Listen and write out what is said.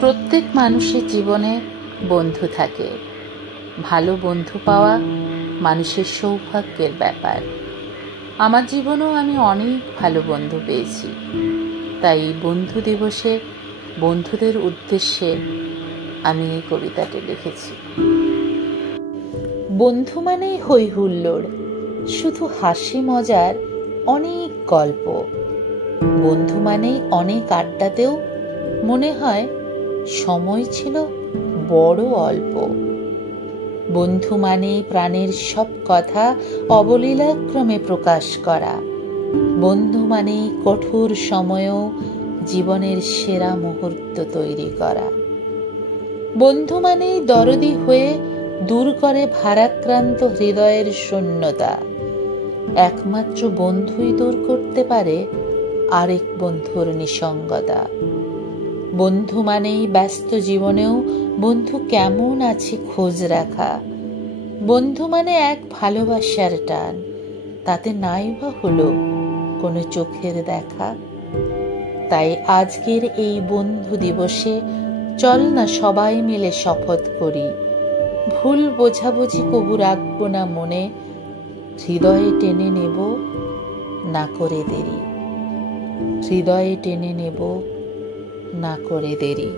প্রত্যেক মানুষের জীবনে বন্ধু থাকে। ভালো বন্ধু পাওয়া মানুষের সৌভাগ্যের ব্যাপার। আমার জীবনেও আমি অনেক ভালো বন্ধু পেয়েছি। তাই বন্ধু দিবসে বন্ধুদের উদ্দেশ্যে আমি এই কবিতাটি লিখেছি। বন্ধু মানেই হই হুল্লোড়, শুধু হাসি মজার অনেক গল্প। বন্ধু মানেই অনেক আড্ডাতেও মনে হয় সময় ছিল বড় অল্প। বন্ধু মানেই প্রাণের সব কথা অবলীলাক্রমে প্রকাশ করা। বন্ধু মানেই কঠোর সময়েও জীবনের সেরা মুহূর্ত তৈরি করা। বন্ধু মানেই দরদি হয়ে দূর করে ভারাক্রান্ত হৃদয়ের শূন্যতা। একমাত্র বন্ধুই দূর করতে পারে আরেক বন্ধুর নিসঙ্গতা। বন্ধু মানেই ব্যস্ত জীবনেও বন্ধু কেমন আছে খোঁজ রাখা। বন্ধু মানে এক ভালোবাসার টান, তাতে নাই বা হলো কোনো চোখের দেখা। তাই আজকের এই বন্ধু দিবসে চল না সবাই মিলে শপথ করি, ভুল বোঝাবুঝি কবু রাখবো না মনে, হৃদয়ে টেনে নেব না করে দেরি। হৃদয়ে টেনে নেব না করে দেরি।